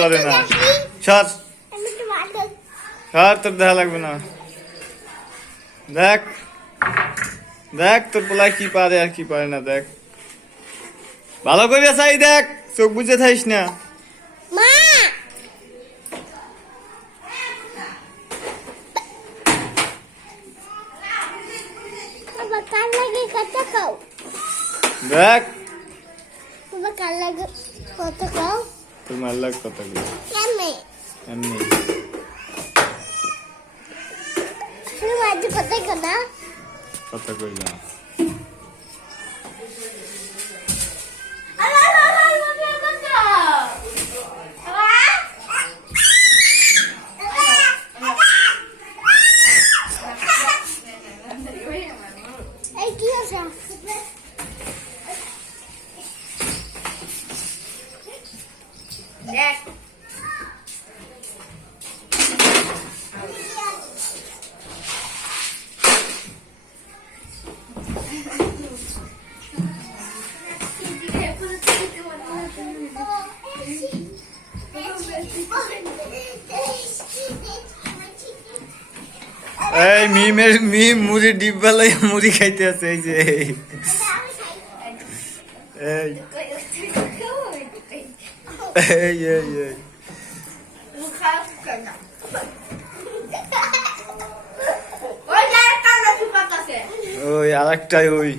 করে না। সর। সর তোর দেখা লাগবে না। দেখ। দেখ তোর পোলায় কি পারে আর কি পারে না দেখ। ভালো করে চাই দেখ। চোখ বুঝে থাইস না। দেখ। কার লাগে কত খাও তোর মার লাগ কথা গুলো কেমনে এমনি তুমি মাঝে কত খানা দেখ এই মিমের মিম মুড়ি ডিব্বা লইয়া মুড়ি খাইতে আছে এই যে এই এই এই এই ওই আরেকটাই ওই।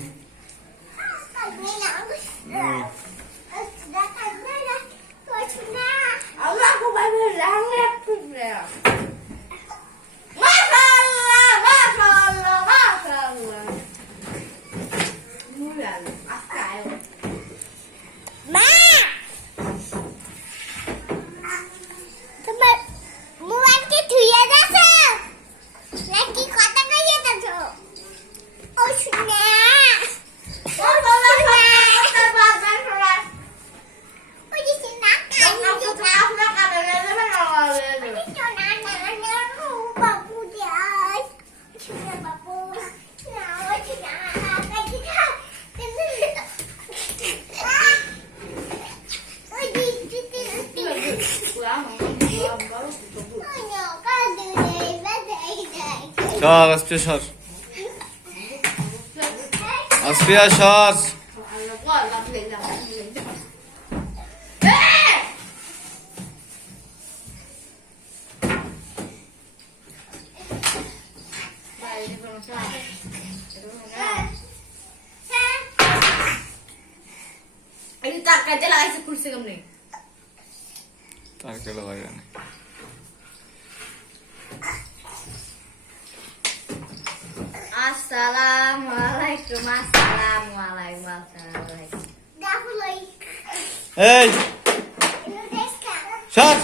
সর আস্তে সর। আসপিয়া সর। টাকা লাগাইছে কুরসি কেমনে? তার কেটে লাগে না আসসালামু আলাইকুম আসসালামু আলাইকুম আসসালামু আলাইকুম এই সর